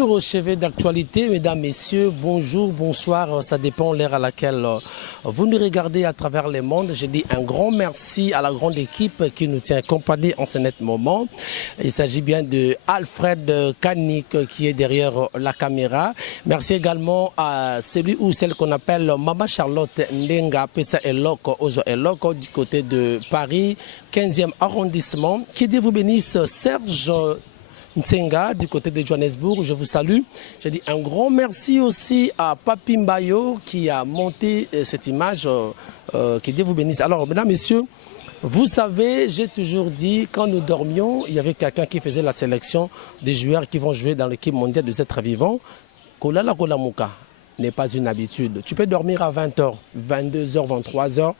toujours au chevet d'actualité, mesdames, messieurs. Bonjour, bonsoir, ça dépend de l'heure à laquelle vous nous regardez à travers le monde. Je dis un grand merci à la grande équipe qui nous tient compagnie en ce net moment. Il s'agit bien de Alfred Kanik qui est derrière la caméra. Merci également à celui ou celle qu'on appelle Mama Charlotte Ndenga, Pesa Eloko, Ozo Eloko, du côté de Paris, 15e arrondissement. Qui Dieu vous bénisse, Serge Nsenga du côté de Johannesburg, je vous salue. Je dis un grand merci aussi à Papi Mbayo qui a monté cette image. Que Dieu vous bénisse. Alors, mesdames, messieurs, vous savez, j'ai toujours dit, quand nous dormions, il y avait quelqu'un qui faisait la sélection des joueurs qui vont jouer dans l'équipe mondiale des êtres vivants. Kolala Kolamuka n'est pas une habitude. Tu peux dormir à 20h, 22h, 23h,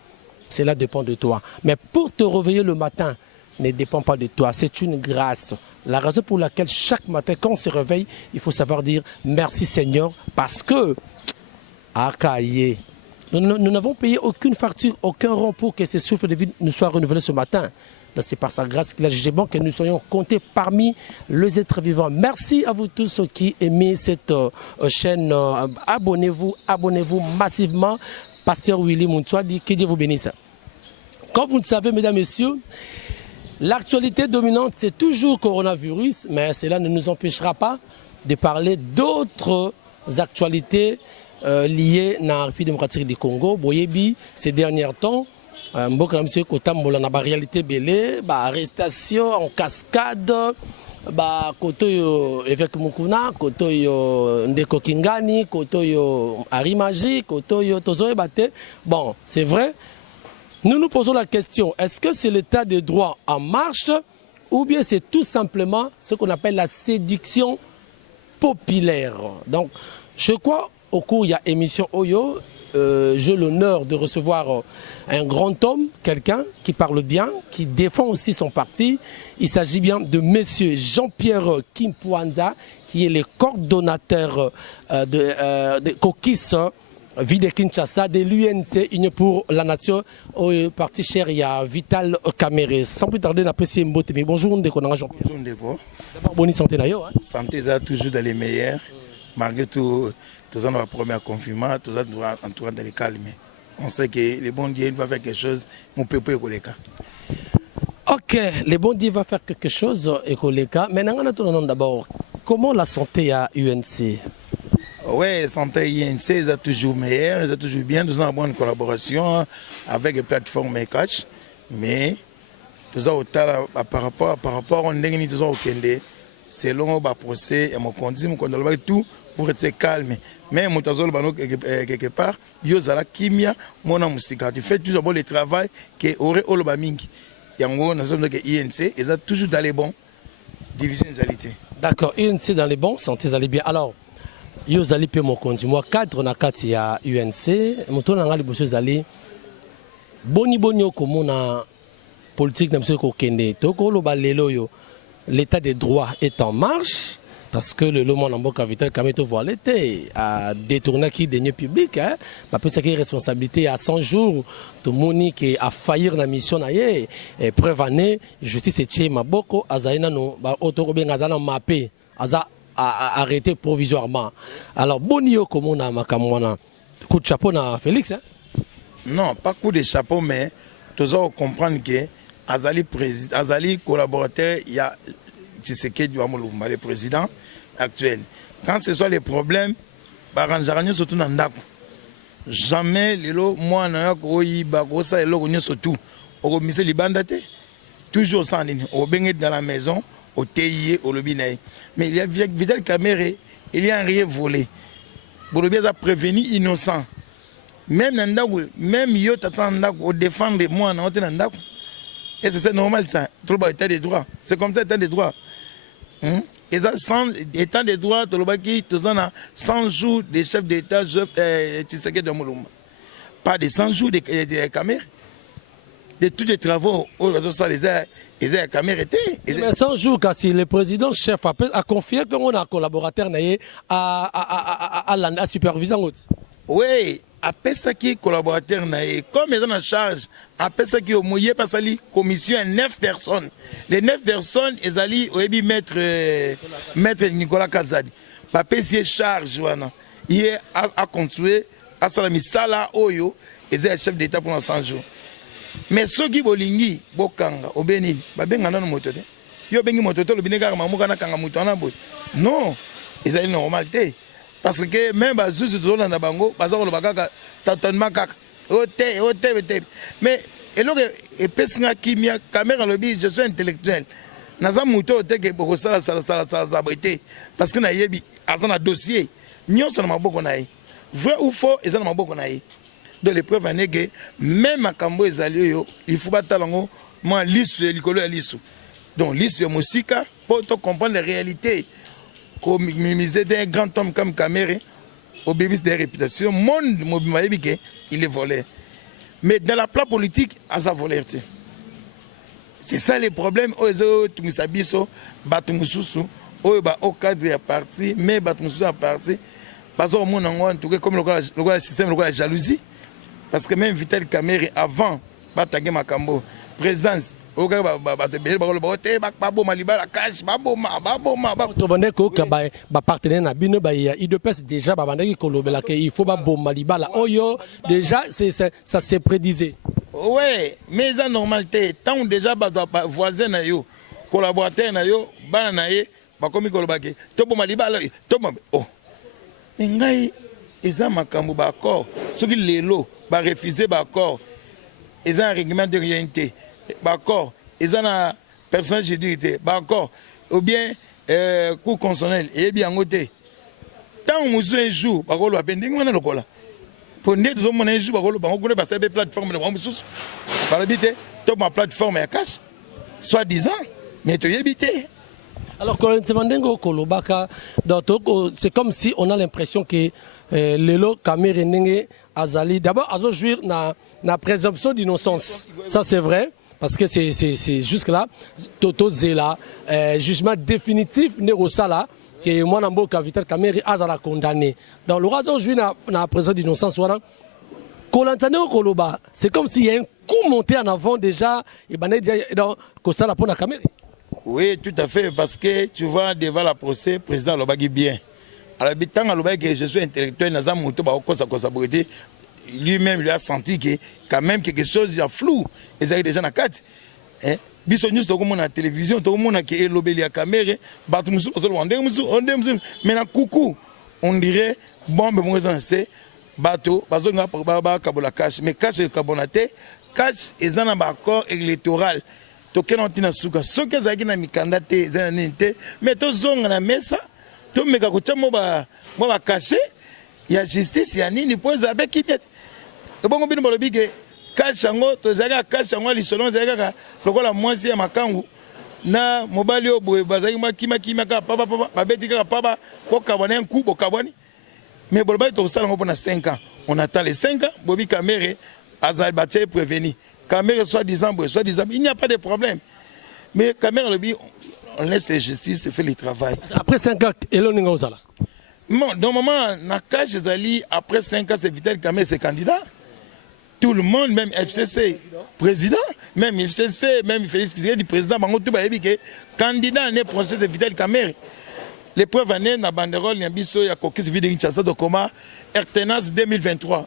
cela dépend de toi. Mais pour te réveiller le matin, ne dépend pas de toi, c'est une grâce. La raison pour laquelle chaque matin, quand on se réveille, il faut savoir dire merci Seigneur, parce que, nous n'avons payé aucune facture, aucun rang pour que ce souffle de vie nous soit renouvelé ce matin. C'est par sa grâce qu'il a jugé bon que nous soyons comptés parmi les êtres vivants. Merci à vous tous qui aimez cette chaîne. Abonnez-vous massivement. Pasteur Willy Mountouadi, que Dieu vous bénisse. Comme vous le savez, mesdames, messieurs, l'actualité dominante, c'est toujours coronavirus, mais cela ne nous empêchera pas de parler d'autres actualités liées à la République démocratique du Congo. Boyebi, ces derniers temps, Mboka monsieur Kotambola na ba réalité belé, ba arrestation en cascade, ba kotoyo évêque Mukuna, kotoyo Ndeko Kingani, kotoyo Arimaji, kotoyo Tozoe Bate. Bon, c'est vrai. Nous nous posons la question, est-ce que c'est l'état de droit en marche ou bien c'est tout simplement ce qu'on appelle la séduction populaire? Donc, je crois, au cours il y a émission Oyo, j'ai l'honneur de recevoir un grand homme, quelqu'un qui parle bien, qui défend aussi son parti. Il s'agit bien de monsieur Jean-Pierre Kimpouanza, qui est le coordonnateur de Kokis, Ville de Kinshasa, de l'UNC, Union pour la Nation, au parti cher, il y a Vital Kamere. Sans plus tarder, on apprécie Mbote. Bonjour, Ndeko. Bonjour, Ndeko. D'abord, bonne santé d'ailleurs. Santé, ça toujours dans les meilleurs. Malgré tout, tous en premier confinement, tous en entourant dans les calmes. On sait que le bon Dieu va faire quelque chose, mon peuple est collé. Ok, le bon Dieu va faire quelque chose, et collé. Maintenant, on a d'abord, comment la santé à UNC? Oui, la santé INC, c'est toujours meilleur, c'est toujours bien. Nous avons une bonne collaboration avec les plateformes Catch. Mais tout ça, par rapport, on est tous au Kende. Selon le procès, on conduit tout pour être calme. Mais on quelque part, il y a kimia, mon amusika. Tu fais toujours le travail que aurait Oloba Mingi. Et en gros, nous avons INC, ils sont toujours dans les bons divisions égalité. D'accord, INC dans les bons, santé allez bien. Alors, yo zali pe mokonzi moi cadre na kati ya UNC moto na ngali boso zali boni okomona politique na monsieur ko kende to ko lo balelo yo l'état des droits est en marche parce que le monde en boka vital kameto voir l'été a détourné qui deniers publics hein ba pesa qui responsabilité à 100 jours to monique a faillir na mission na ye et preuve année justice et maboko azaina no ba otoko benga zana mapé aza arrêté provisoirement. Alors, Bonio, comme on a makamwana, coup de chapeau na Félix, hein? Non, pas coup de chapeau, mais tous on comprendre que Azali président, Azali collaborateur, il y a Tshisekedi Wamolumba, le président actuel. Quand ce soit les problèmes, baranjaragno surtout dans Ndako. Jamais les lots, moi, Nayakoyi, Bagosa, et l'Ogonio surtout. Au ministère Libandate, toujours sans ligne. Au Benget dans la maison, au TIE, au Lobinaï. Mais il y a Vidal Kamere, il y a un rien volé. Bolobia a prévenu innocent. Même Nandakou, même yo t'attends au défendre moi dans Nandakou. Et c'est normal ça. Tout le état des droits. C'est comme ça, état des droits. Et ça, sans état des droits, tout le monde qui, tout ça, 100 jours de chef d'État, Tshisekedi de Moulumba. Pas de 100 jours de Kamere. De tous les travaux, les caméras étaient. Mais 100 jours, si le président chef a confié qu'on a un collaborateur à la supervision. Oui, après ça qui est collaborateur, comme ils ont en charge, après ça qui est au mouillé, parce que la commission a 9 personnes. Les 9 personnes, ils allaient au maître Nicolas Kazadi. bapesi charge wana ye a construire asala misala oyo eza chef d'état pendant 100 jours. Mais soki bolingi bokanga obeni babenga nano moto te. Yo bengi moto te lobine kaka mamuka na kanga moto na boy. Non, ezali normal te. Parce que même bazuzu zona na bango bazako bakaka tâtonnement kaka. Ote. Mais eloko epesinga kimia caméra lobi je suis intellectuel. Naza moto te ke boko sala zabete parce que na yebi azana dossier. Nyonso na maboko na ye. Vrai ou faux ezana maboko na ye. De l'épreuve à néguer, même à Kambo et Zalio, il faut battre l'ango, moi, l'issue et l'icolo à l'issue. Donc, l'issue et Moussika, pour comprendre les réalités, comme mimiser d'un grand homme comme Kamere, au bébé des réputations, monde, il est volé. Mais dans la plan politique, à sa volonté. C'est ça les problèmes. Tout le sabiso, Batumususu, au cadre de parti, mais Batumususu à parti, parce au monde en tout cas, comme le système de la jalousie. Parce que même Vital Kamerhe, avant, Batagé Makambo, présidence, il déjà, ça s'est prédisé. Oui, mais c'est normalité. Tant déjà, voisin, collaborateur, bananaye, bakomi kolobake, tobo malibala, tobo. Oh, mais ils ont Makambo d'accord. Ce qui les lots, bah refuser d'accord. Ils ont un règlement de réalité, d'accord. Ils ont un personnage de sécurité, d'accord. Ou bien cours consonnel et bien côté. Tant on joue un jour, bah on va pending on a le cola. Pour nous tous on a un jour, bah on va passer des plateformes de remboursement. Par habiter, top ma plateforme est cash. Soit disant, mais tu y habiter. Alors, c'est comme si on a l'impression que Lelo Kamerhe Ndenge Azali, d'abord, Azo jouir na présomption d'innocence. Ça, c'est vrai, parce que c'est jusque-là, Toto Zela, jugement définitif, Nerosala, que moi, Namboka Vital Kamerhe Azala condamné. Dans le Azo jouir na présomption d'innocence, c'est comme s'il y a un coup monté en avant déjà, et dans Kosala pour la Kamerhe. Oui, tout à fait, parce que tu vois, devant la procès, le président Lobagi bien. Alors, que je suis intellectuel, lui-même lui a senti que quand même quelque chose est flou. Ils avaient déjà dans la carte. Bisognos de la télévision, tout le monde qui est lobé à Kamerhe, mais coucou, on dirait, bon, c'est bateau, Kabola cash, mais cash est carbonaté, cash est un accord électoral. Token antina suka soke zaki na mikanda te zanite mais to zonga na mesa to meka kucha mo ba caché ya justice ya nini poza be kibiet to bongo bino bolobi ke kashango to zaka kashango li selon zaka lokola mwasi ya makangu na mobali oboye bazaki makima ka papa babeti ka papa ko kabone un coup bo kaboni mais boloba to sala ngo na 5 ans on attend les 5 ans Bobi Kamerhe azal batie prévenu Kamerhe soi-disant, il n'y a pas de problème. Mais Kamerhe, on laisse la justice faire le travail. Après 5 ans, Elon Ngozala. Dans le moment, après 5 ans, c'est Vital Kamerhe, c'est candidat. Tout le monde, même FCC, président, même FCC, même Félix Tshisekedi, président, candidat l'année prochaine, c'est Vital Kamerhe. L'épreuve année, na banderole, il y a biso, il y a Kokis Vidi Nchasa de Koma, RTNAS 2023.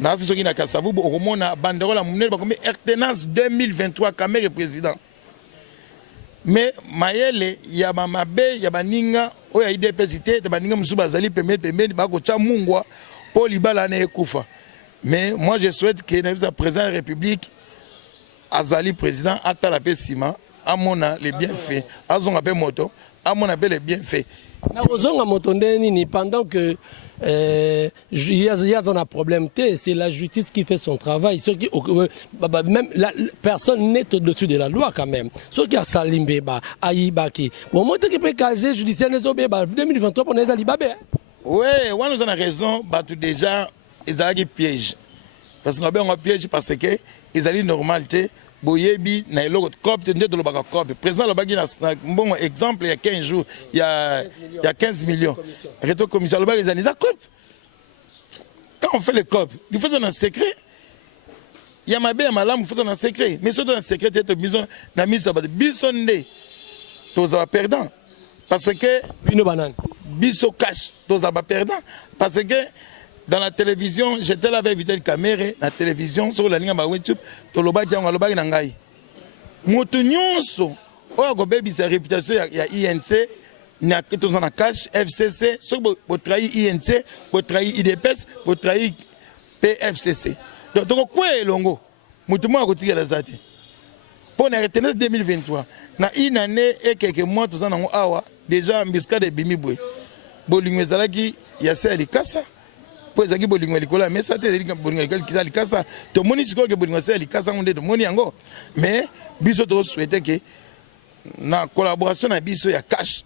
Nazi soki na kasavu okomona banderole la munene bakomi RTNAS 2023 Kamerhe président. Mais mayele ya mabe ya baninga oya IDPSité de baninga musu bazali pembeni bako cha mungwa po libala na ekufa. Mais moi je souhaite que le président de la République azali président atala pe sima amona les bienfaits azonga pe moto amona pe les bienfaits. Na ozonga moto ndeni pendant que il y a un problème, c'est la justice qui fait son travail. Même la personne n'est au-dessus de la loi quand même. Ce qui a salimbe, aïbaki. Au moment où le casier judiciaire n'est pas 2023 pour les alibabé. Oui, on a raison, tout déjà, ils ont des pièges. Parce qu'on a un piège parce que ils ont une normalité. Boyebi na eloko cop de le baga cop président le bagi na bon exemple il y a 15 jours il y a 15 millions réto commission le bagi za cop quand on fait le cop il faut dans un secret il y a ma bé malam il faut dans un secret mais surtout dans un secret tu besoin na mise à bisonde tous perdant parce que bino banane biso cash tous ba perdant parce que dans la télévision j'étais là avec Vital Kamerhe la télévision sur la ligne ba YouTube to loba jango loba na ngai moto nyonso oyo ko bebi sa réputation ya INC na que tous en cash FCC so bo trahi INC bo trahi IDPS bo trahi PFCC donc to ko elongo moto mo akotikela zati pour la retenue 2023 na une année et quelques mois tous en awa déjà mbiska de bimibwe bolingo ezalaki ya se alikasa po ezaki bolingo likola mais ça te bolingo alikasa to moni siko ke bolingo se alikasa ngonde to moni yango mais biso to souhaiter que na collaboration na biso ya cash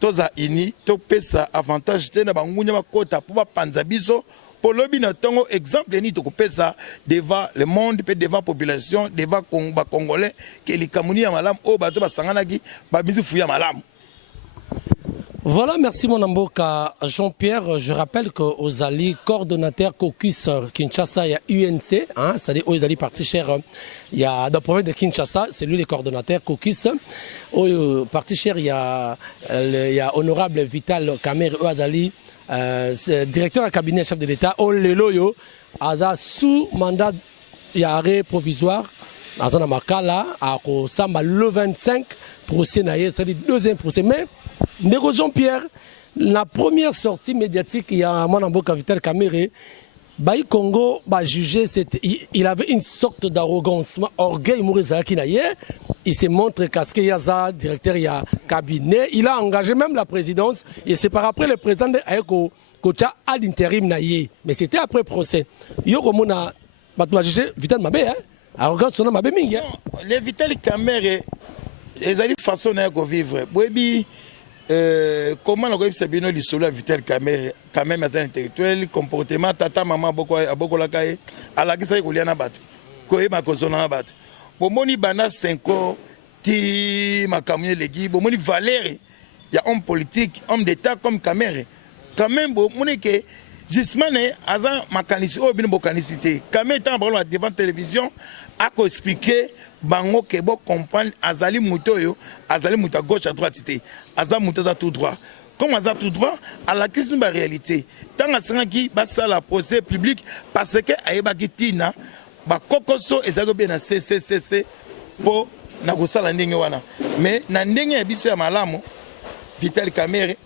toza ini to pesa avantage te na bangunya bakota po ba panza biso pour le bien tongo exemple ni to pesa devant le monde peut devant population devant congolais que les kamuni ya malam o bato basangana ki ba bizu fuya malam. Voilà, merci mon amboka Jean-Pierre. Je rappelle que Ozali, coordonnateur caucus Kinshasa, il y a UNC, hein, c'est-à-dire Ozali parti cher, il y a dans le province de Kinshasa, c'est lui le coordonnateur caucus. Au parti cher, il y a honorable Vital Kamerhe Ozali, directeur du cabinet chef de l'État, Oleloyo, Aza sous mandat, il y a arrêt provisoire, Azana Makala, à Kosama le 25 procès, c'est-à-dire deuxième procès, mais Ndeko Jean-Pierre, la première sortie médiatique, il y a mon amboka Vital Kamerhe, Baï Congo, jugé, il avait une sorte d'arrogance, orgueil, il se montre casqué Yaza, directeur il y a cabinet, il a engagé même la présidence, et c'est par après le président de Aeko, Kocha à l'intérim naïe, mais c'était après procès. Yoko Mona, tu as jugé Vital Mabé, hein? Arrogance, son Mabé Mingi. Les Vital Kamerhe, ils ont une façon de vivre. Comment on a bien l'histoire Vital Kamerhe quand même as un intellectuel comportement tata maman beaucoup la caille à la guisa ikuliana batu koye makozona batu bomoni bana 5 ans ti makamye legi bomoni valeur ya homme politique homme d'état comme Kamerhe quand même bomoni que Gismane azan makanisi o bino bokanisité Kamerhe tant parlant devant télévision a ko expliquer bango ke bo comprendre azali mutoyo azali muta gauche à droite cité azali muta tout droit comme azali tout droit à la question de la réalité tant asanga ki basa la procès public parce que ayeba kitina ba kokoso ezako bien na CCCC po na kosala ndenge wana mais na ndenge ya biso ya malamu Vital Kamerhe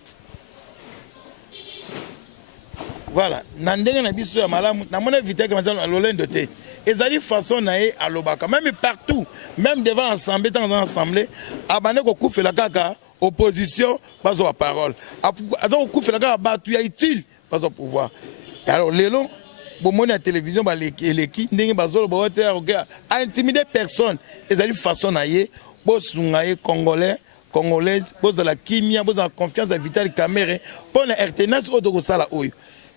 voilà na ndenge na biso ya malamu na mona Vital Kamerhe lolendo te ezali façon nae alobaka même partout même devant l'assemblée dans l'assemblée abane ko kufela kaka opposition pas au parole azon kufela kaka batu ya utile pas au pouvoir alors lelo bomoni à télévision ba leki ndenge bazolo ba wote a intimider personne ezali façon nae bosunga ye congolais congolaise pose la kimia pose la confiance à Vital Kamerhe pour la RTNS au de sala oyo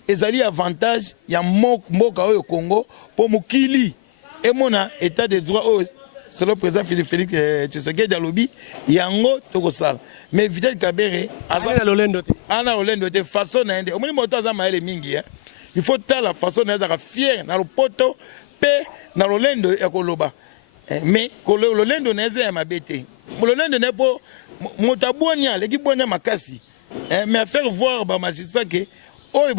ezali avantage ya mboka oyo Congo pour mukili et mona état de droit au c'est le président Félix Tshisekedi alobi yango tokosala mais Vital Kamerhe ana lolendo te façon na ende omoni moto azama ele mingi hein il faut la façon na za fier na lopoto pe na lolendo ya koloba mais lolendo na eza ya mabete lolendo ne po motabonia leki bonia makasi mais faire voir ba magistrat que est-ce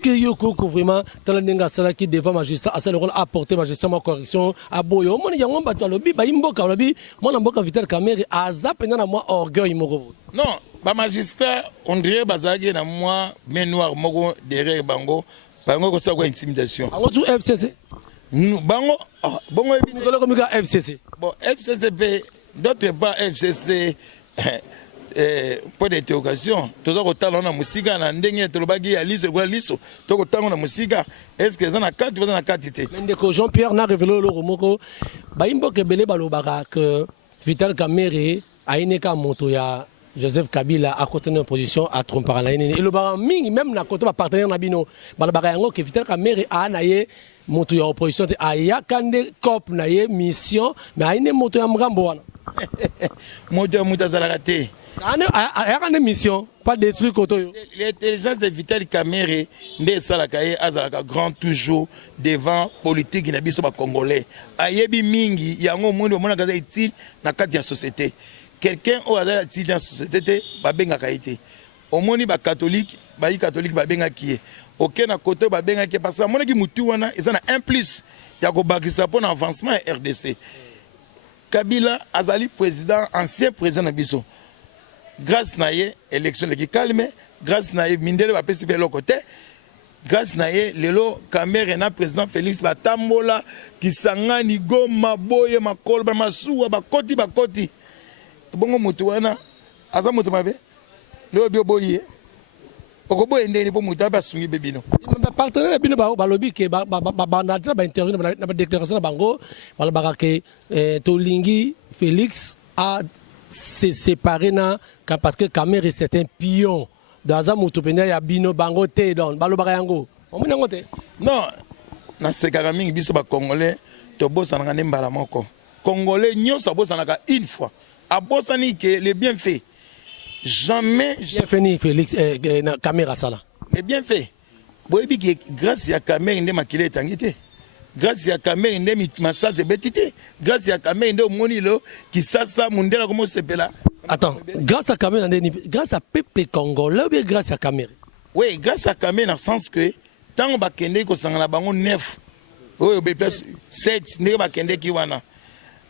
que Yoko vraiment talandenga sala qui devant magistrat a le rôle apporter magistrat ma correction à boyo mon yango bato lobi ba imboka lobi mon mboka Vital Kamerhe aza pena na moi orgueil moko non ba magistrat on dirait bazagi na moi mais noir moko derrière bango ko sa ko intimidation bango tu FCC bango bongo ko mika FCC bon FCC d'autres pas FCC pour d'interrogation tous autres na musika na ndenge tolobaki ya liso kwa liso toko tango na musika est-ce que ça na carte na quantité Ndeko Jean-Pierre na révélé le romoko ba imboke belé balobaka que Vital Kamerhe a ineka moto ya Joseph Kabila a côté de l'opposition à tromper la et le bar mingi même na côté partenaire na bino balobaka yango que Vital Kamerhe a naye moto ya opposition a ya kande cop naye mission mais a ine moto ya mgambo wana moto ya mutazala te il y a une mission, pas des trucs. L'intelligence de Vital Kamerhe, n'est pas grand toujours devant politique qui congolais. Ayebi mingi, yango monde mona kaza utile na kati ya société. quelqu'un au hasard dans la société babenga kaité au moni ba catholique babenga qui aucun à côté babenga qui parce que mon qui mutu wana ils ont un plus ya ko bakisa pour avancement RDC. Kabila azali président ancien président na biso grâce na ye élection qui calme grâce na ye mindele ba pesi be côté grâce na ye lelo Kamere na président Félix batambola kisangani Goma boye makolo ba masuwa bakoti bongo mutu wana aza mutu mabe le bio boye okobo endeni po mutu abasungi bebino partenaire bino balobi ke banda ba interview na déclaration na bango balobaka ke tolingi Félix a se séparé na parce que Kamere c'est un pion dans un mutu penya ya bino bango te don balobaka yango omoni yango te non na sekaka mingi biso ba congolais to bosana ngane mbala moko congolais nyonso bosanaka une fois abosani que le bienfait jamais fini Félix na Kamere sala le bienfait boyebi que grâce à Kamere nde makile etangite grâce à Kamere nde masase betite grâce à Kamere nde monilo kisasa mundela komo sepela. Attends, grâce à Kamere grâce à peuple congolais ou bien grâce à Kamere? Oui, grâce à Kamere dans le sens que tant ba kende ko sangana bango 9 oyo be plus 7 ndenge ba kende ki wana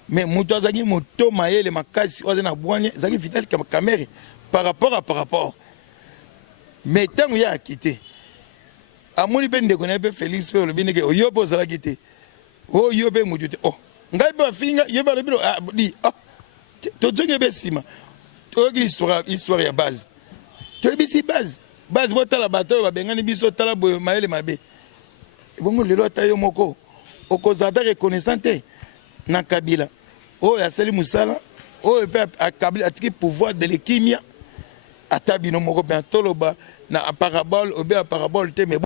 mais mutu azaki moto mayele makasi oza na bwanya zaki vital Kamere par rapport mais tant ya akité amoni pe ndeko na pe Félix pe olobine ke oyobo zala kité oyobe mutu te ngai ba finga yoba lobilo di to jonge be sima to histoire ya base to bisi base botala bato babengani biso tala boye mayele mabe bongo lelo atayo moko okozada reconnaissante na Kabila oyo asali musala oyo pe Kabila atiki pouvoir de l'équimia atabino moko ben toloba na parabole obe parabole te mais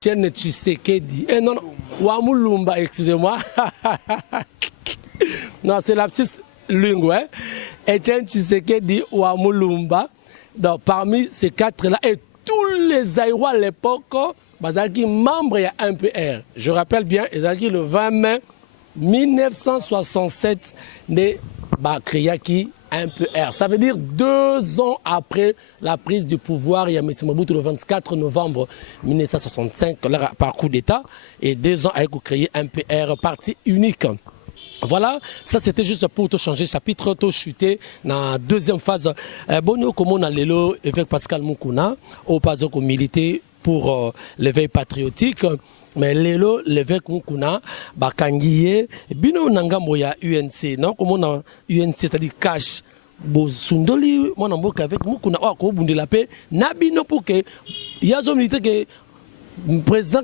Etienne Tshisekedi. Non, non, Wamulumba, excusez-moi. Non, c'est l'abscisse lingue. Hein? Etienne Tshisekedi, Wamulumba. Donc, parmi ces quatre-là, et tous les Aïrois à l'époque, Bazaki, membre de MPR. Je rappelle bien, Bazaki, le 20 mai 1967, né Bakriaki MPR. Ça veut dire 2 ans après la prise du pouvoir, il y a M. Mobutu le 24 novembre 1965, par coup d'État, et 2 ans avec créé MPR, parti unique. Voilà, ça c'était juste pour te changer chapitre, te chuter dans la deuxième phase. Bon, comme on a l'élo avec Pascal Moukouna, au pas de militer pour l'éveil patriotique. Mais l'élo, l'évêque Moukouna, Bakangiye, bino nangambo ya UNC, non? Comme on a UNC, c'est-à-dire cash. Sundoli, mon amboka avec Moukouna, oh, ko bundi la paix, nabino pour que, il y a des militaires que, président,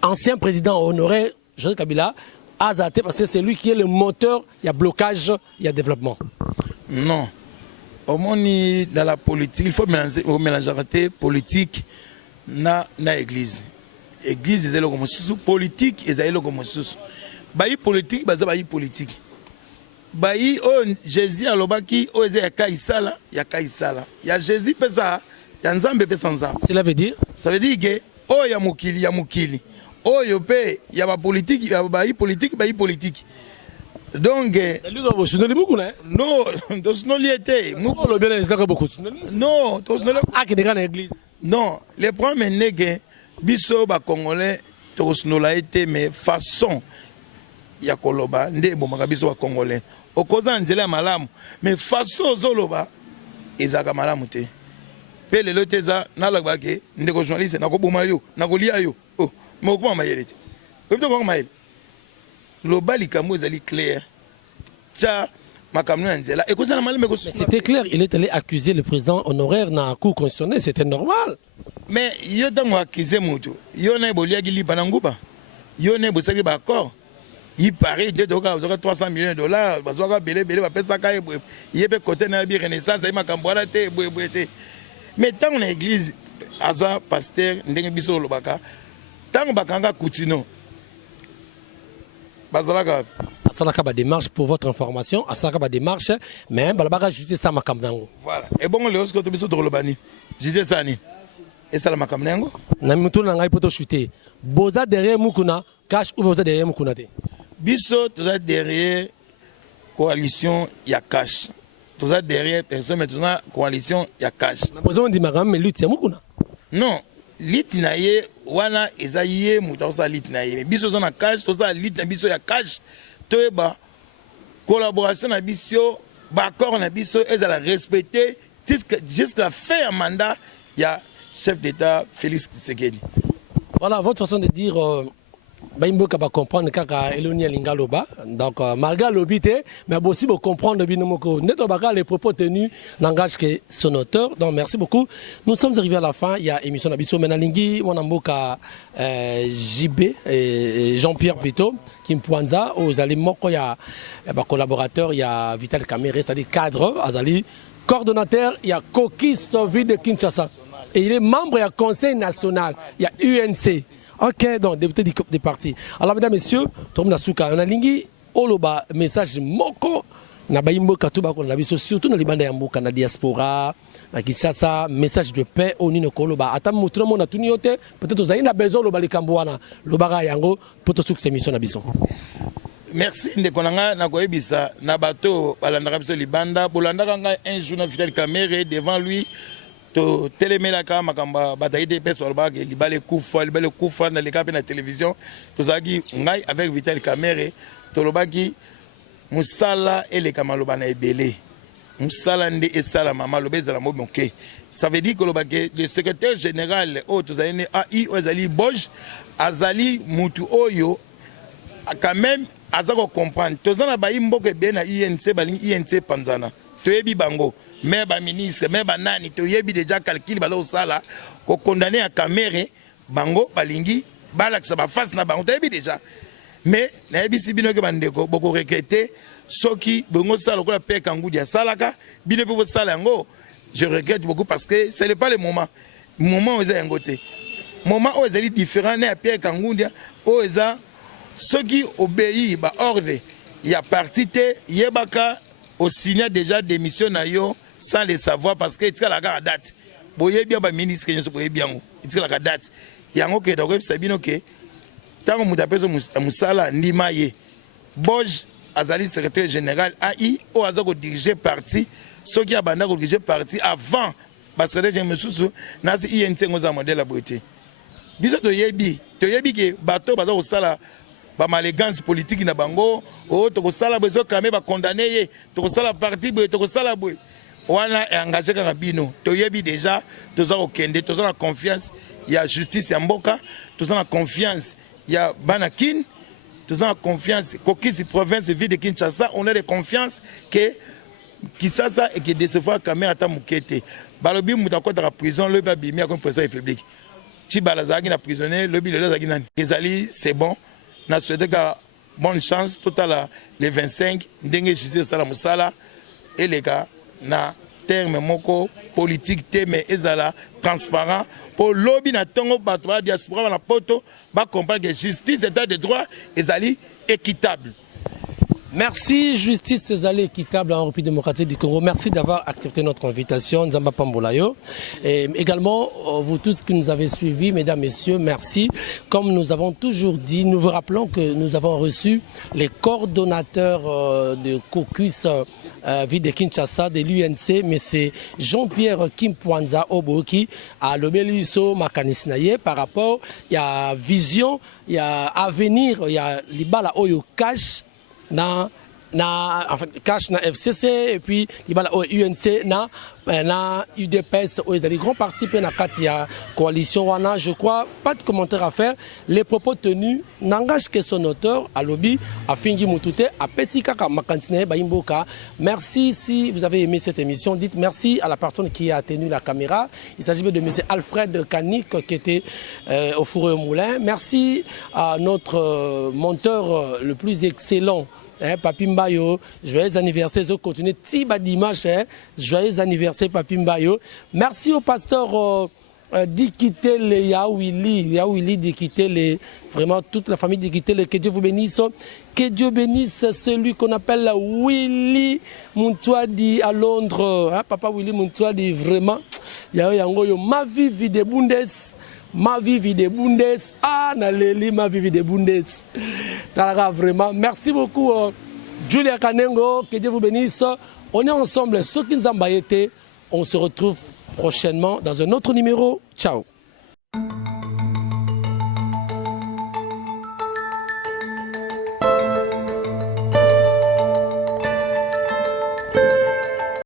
ancien président honoré, Joseph Kabila, Azate, parce que c'est lui qui est le moteur, il y a blocage, il y a développement. Non. Au moins, dans la politique, il faut mélanger politique na église. Église, ils ont le politique, ils ont le bayi politique, ils ont bayi politique. Bayi, oh, Jésus a l'obaki, oh, il y a Kaïsala, il y a Kaïsala. Il y a Jésus, il y a Nzambe, il y a Nzambe. Cela veut dire? Ça veut dire que, oh, il y a Moukili, il y a Moukili. Oh, il y a la politique, il y a bayi politique, bayi politique. Donc, non, non, les problèmes est biso ba congolais tosnola été mais façon ya koloba nde bomaka biso ba congolais okoza nzela malamu mais façon zoloba ezaka malamu te pe lelo teza naloba ke ndeko journaliste nakoboma yo nakolia yo oh mais okoma mayele te obito ko mayele loba likambo ezali clair tcha makamno nzela et kozana malamu ko c'était clair, il est allé accuser le président honoraire na cour constitutionnelle, c'était normal. Mais yo tango accusé mutu yo na boliaki lipa na nguba yo na bosaki ba accord il paraît de 300 millions de dollars bazwaka belé ba pesaka yebe côté na bi renaissance ay makambo ala te boyete mais tango na église aza pasteur ndenge biso lobaka tango bakanga kutino bazalaka asalaka ba démarche pour votre information, asalaka ba démarche mais balabaka justice ça makamnango. Voilà et bon le osko to biso to lobani justice ça ni. Et ça la makamnengo na mutu na ngai poto chuter boza derrière Mukuna cash ou boza derrière Mukuna te biso toza derrière coalition ya cash toza derrière personne maintenant coalition ya cash na boza on dit magam mais lutte ya Mukuna non lutte na ye wana ezaye muta sa lutte na ye mais biso na cash toza lutte na biso ya cash toeba collaboration na biso ba accord na biso ezala respecter jusqu'à la fin du mandat ya chef d'État Félix Tshisekedi. Voilà votre façon de dire. Baimboka va comprendre kaka Elonia Lingaloba. Donc malgré l'obité, mais aussi pour comprendre binomoko. Neto baka les propos tenus n'engagent que son auteur. Donc merci beaucoup. Nous sommes arrivés à la fin. Il y a émission Nabiso Menalingi, Wanamboka JB et Jean-Pierre plutôt, Kimpuanza, aux Alimoko, il y a collaborateur, il y a Vital Kamere, c'est-à-dire cadre, Azali, coordonnateur, il y a Koki Sovi de Kinshasa. Et il est membre du Conseil national, il y a UNC. Ok, donc député des partis. Alors mesdames, messieurs, tout le monde a souka. On a lingi, oloba, message moko, na baimbo katuba ko na biso surtout na libanda ya mboka na diaspora, na Kinshasa, message de paix au nino koloba. Atam mutu mo na tuni yote, peut-être vous avez besoin loba likambo wana, lobara yango poto souka émission na biso. Merci ndekonanga na koyebisa na bato balandaka biso libanda, bolandaka nga un jour na Vital Kamere devant lui. To téléméla makamba bataïde pes walba libale kufa na le na télévision to zaki ngai avec Vital Kamere to lobaki musala et le kamaloba na ebele musala nde esala mama lobeza la moke ça veut dire que le secrétaire général o to zali AI ozali Boj azali mutu oyo quand même azako comprendre to zana ba imboke be na INC balingi INC panzana toyebi bango mais ba ministre mais ba nani toyebi déjà calcul balo sala ko condamner à Kamere bango balingi balakisa ba face na bango toyebi déjà mais na yebi si bino ke bandeko boko regretter soki bongo sala ko la paix kangudi ya salaka bino pe sala yango je regrette beaucoup parce que ce n'est pas le moment où ils ont ngoté moment où ezali différent na Pierre Kangundia où eza ceux qui obéissent ba ordre il y a parti te yebaka au signer déjà démission na yo sans le savoir parce que etika la date boye bien ba ministre que nso boye bien etika la date yango ke donc sabino ke tango mutapezo musala ndima ye Boj azali secrétaire général AI ou azako diriger parti ceux qui abanda ko diriger parti avant parce que je me souviens nasi INT ngoza modèle la beauté biso to yebi ke bato baza ko sala ba malégance politique na bango o to ko sala bezo kamé ba condamner ye to ko sala parti to ko sala boy wana engagé ka bino to yebi déjà to za ko kende to za la confiance il y a justice ya mboka to za la confiance il y a banakin to za la confiance kokisi province ville de Kinshasa on a de confiance que Kisasa et qui décevoir kamé ata mukete balobi mutakota ka prison le ba bimi comme président république ti balazaki na prisonnier le bi le zaki nani ezali c'est bon na souhaité ka bonne chance totale les 25 ndenge jisi sala musala et les gars na terme moko politique te mais ezala transparent pour lobby na tongo bato ba diaspora na poto ba comprendre que justice état de droit ezali équitable. Merci, justice ezali équitable en République démocratique du Congo. Merci d'avoir accepté notre invitation, Nzamba Pambolayo. Et également, vous tous qui nous avez suivis, mesdames, messieurs, merci. Comme nous avons toujours dit, nous vous rappelons que nous avons reçu les coordonnateurs de caucus ville de Kinshasa, de l'UNC, mais c'est Jean-Pierre Kimpwanza Oboki à l'Obeliso Makanisnaye par rapport, il y a vision, il y a avenir, il y a Libala Oyo Cash. En fait, cash na FCC et puis il y a UNC na UDPS où les grands partis na katia coalition wana je crois pas de commentaire à faire les propos tenus n'engagent que son auteur à lobby à Fingi Mutute à Pesika Makantine Baimboka. Merci si vous avez aimé cette émission, dites merci à la personne qui a tenu la caméra. Il s'agit de monsieur Alfred Kanik qui était au four et au moulin. Merci à notre monteur le plus excellent, Papi Mbayo, joyeux anniversaire, je continue Tiba Dimanche, joyeux anniversaire Papi Mbayo. Merci au pasteur Dikitele Yawili Dikitele, vraiment toute la famille Dikitele, que Dieu vous bénisse. Que Dieu bénisse celui qu'on appelle Willy Muntwadi à Londres. Hein, Papa Willy Muntwadi, vraiment, ma vie de Bundes. Ma vie de Bundes, ah, Naleli, ma vie de Bundes. Vraiment, merci beaucoup, Julia Kanengo, que Dieu vous bénisse. On est ensemble, ceux qui nous ont on se retrouve prochainement dans un autre numéro. Ciao.